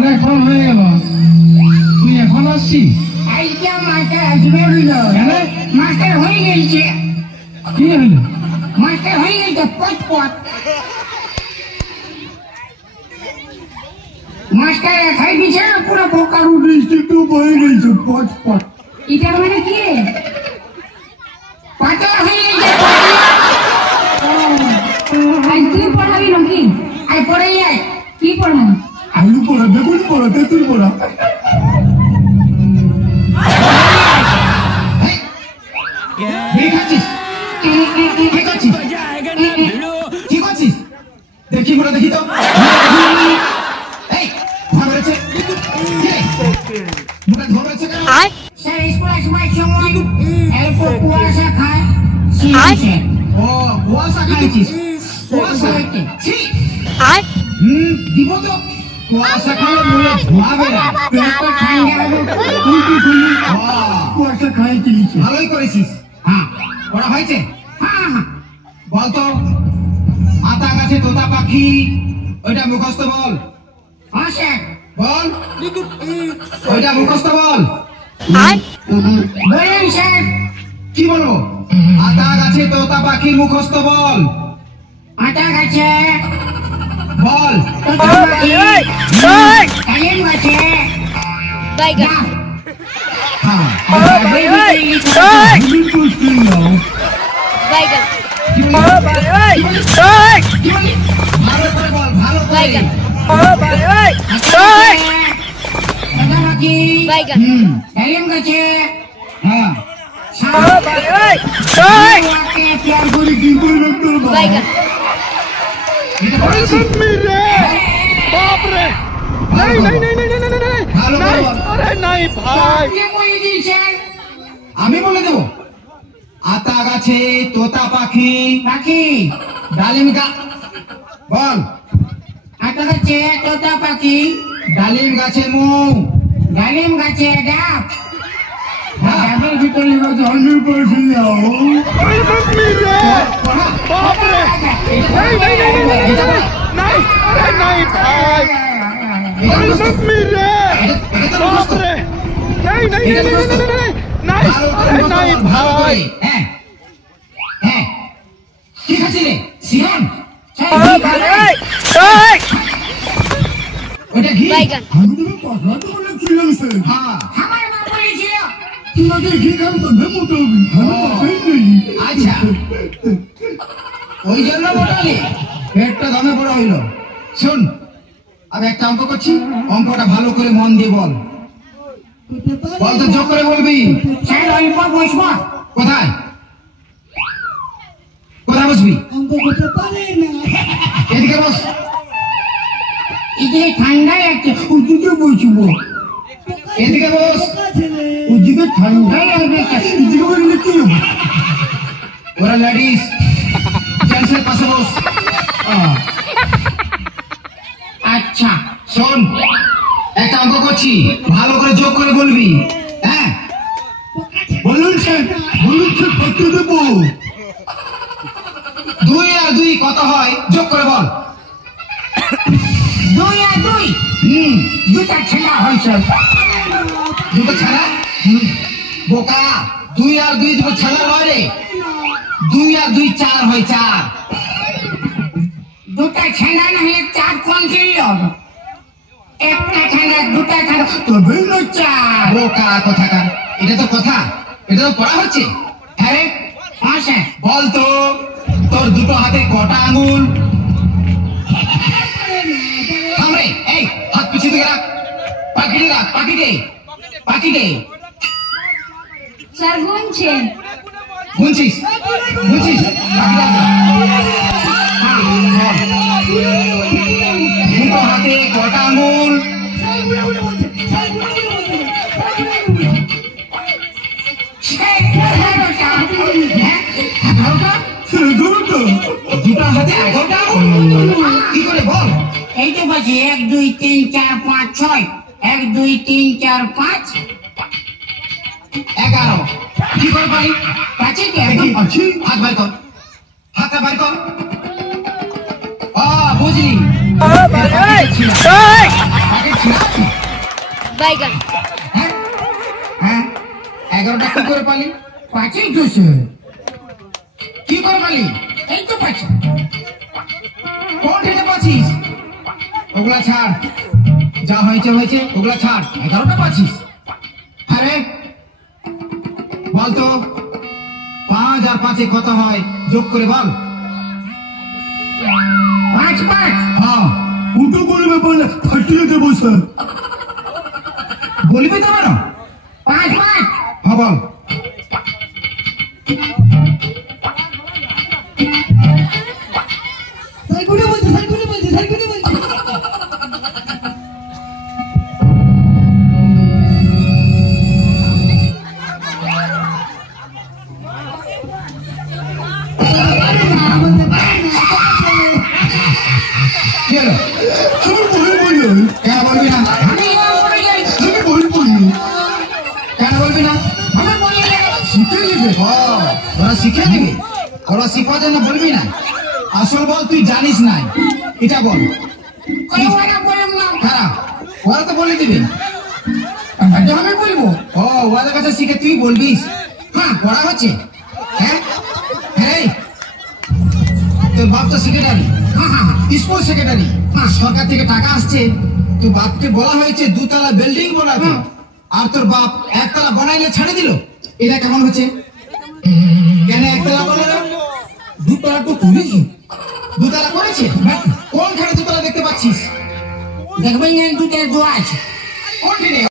অনেকক্ষণ হয়ে গেল, তুই এখন আসছিস? এইটা মাস্টার আসবে বুঝলো, মাস্টার হয়ে গেছে। কি হইল? মাস্টার হয়ে গেছে পট পট। মাস্টার খাই দিছে পুরো বোকার উঠেছে, তো হয়ে গেছে পট পট। এটার মানে কি রে? পাতা হয়ে গেছে। আজ তুই পড়াবি নাকি? আই পড়ে যাই। কি পড়াবি? আলু পড়া, বেগুন পড়া, তেঁতুল পড়া। দেখি বলে দেখি তো স্যার স্কুল আসবার সময় এরপর কুয়াশা খায়। ও কুয়াশা খাইছিস? কুয়াশা দিব তো, কুয়াশা খাইলে মুখে ধোয়া বেরোয়। কুয়াশা খাইছি। ভালোই করেছিস। হ্যাঁ, পড়া হয়েছে? হ্যাঁ বলতো, আতা গাছে তোতা পাখি, ওইটা মুখস্থ বল। হ্যাঁ স্যার বল, ওইটা মুখস্থ বল। বলেন স্যার। কি বলবো? আতা গাছে তোতা পাখি মুখস্থ বল। আটা গাছে বল। কালিম গাছে হ্যাঁ, ভালো করে বল, ভালো করে। কালিম গাছে হ্যাঁ, প্যার করে কি করবে তোর এটা করেছিস? ভালো করে বল। আমি বলে দেবো, আতা গাছে তোতা পাখি পাখি ডালিম গাছ। বল, আটা গাছে তোতা পাখি ডালিম গাছে মৌ, ডালিম গাছে ডাব। ডাবের ভিতরে 100% যাও। হ্যাঁ হ্যাঁ, ঠিক আছে রে শিরন। ওটা ঘি। আমি তো কথা তো বলেছিলাম স্যার। হ্যাঁ, আমার মা বলেছিল তোমাকে ঘি খাবে তো মোটা হবে। আচ্ছা, ওই জন্য মোটালি পেটটা দমে বড় হইল। শোন, আমি একটা অঙ্ক করছি, অঙ্কটা ভালো করে মন দিয়ে বল। বল তো, যোগ করে বলবি। স্যার অল্প বসবো। কোথায় কোথায় বসবি? এদিকে বস। এদিকে ঠান্ডায় আছে, ওদিকে বসবো। এদিকে বস। ওদিকে ঠান্ডায় আছে, এদিকে বসলে কি হবে? ওরা লেডিস, জেন্টসের পাশে বস। আচ্ছা শোন, একটা অঙ্ক করছি, ভালো করে যোগ করে বলবি। হ্যাঁ, বলুন স্যার, বলুন স্যার, কত দেবো? 2 আর 2 কত হয়? যোগ করে বল। 2 আর 2 দুটা ছেলা হয়েছে। দুটো ছাড়া বোকা, 2 আর 2 দুটো ছাড়া নয় রে। 2 আর 2 4 হয়, 4। দুটা ছেলা না হলে 4 কোন ছিল? একটা ছেলা দুটা ছেলা তবে না 4। বোকা কোথাকার, এটা তো কথা, এটা তো পড়া হচ্ছে। আরে হ্যাঁ স্যার। বল তো, তোর দুটো হাতে কটা আঙুল? থামরে, এই হাত পিছিয়ে দিকে রাখ। পাখিটে রাখ, পাখিটে পাখিটে। স্যার গুনছেন। বুঝছিস বুঝছিস? দুটো হাতে কটা আঙুল? দুটো হাতে 11টা আঙুল। কি করে বল? এই তো বলছি 1 2 3 4 5 6। 1 2 3 4 5 11। কি করে পারি? পাচ্ছি কি একদম পাচ্ছি। হাত বাইর কর, হাতটা বাইর কর। বুঝলি, বাইগান হ্যাঁ হ্যাঁ 11টা কি করে পালি? পাঁচই জুসে কি করে পালি? এই তো পাঁচ কোন ঠেলে পাচ্ছিস? ওগুলা ছাড়, যা হয়েছে হয়েছে, ওগুলা ছাড়। 11টা পাচ্ছিস? আরে বল তো 5 আর 5 কত হয়? যোগ করে বল। পাঁচ পাঁচ হ্যাঁ উটো কোনো ব্যাপার না, ফাটিয়ে দেবো স্যার। বলবি তো কেন? পাঁচ পাঁচ হ্যাঁ বল। সাইকুলে বলছে, সাইকুলে বলছে, সাইকুলে বলছে। কি হলো? আমি বলবো না, কেন বলবি না? আমি এরকম করে যাই আমি বলবো না। কেন বলবি না? আমি বলি না শিখে নিবি। ওরা শিখে নিবি, ওরা শিখার জন্য বলবি না। আসল বল তুই জানিস নাই, এটা বল। ওই ওরা বললাম না খারাপ, ওরা তো বলে দিবে। আচ্ছা, আমি বলবো ও ওদের কাছে শিখে তুই বলবিস? হ্যাঁ পড়া হচ্ছে। হ্যাঁ হ্যাঁ তোর বাপ তো সেক্রেটারি, স্কুল সেক্রেটারি, সরকার থেকে টাকা আসছে, তোর বাপকে বলা হয়েছে 2 তলা বিল্ডিং বানাবে, আর তোর বাপ 1 তলা বানাইলে ছেড়ে দিল। এটা কেমন হচ্ছে? কেন 1 তলা বানালো? 2 তলা তো করেছি। 2 তলা করেছে? কোনখানে 2 তলা দেখতে পাচ্ছিস? দেখবেন দুটো দোয়া আছে কোনখানে?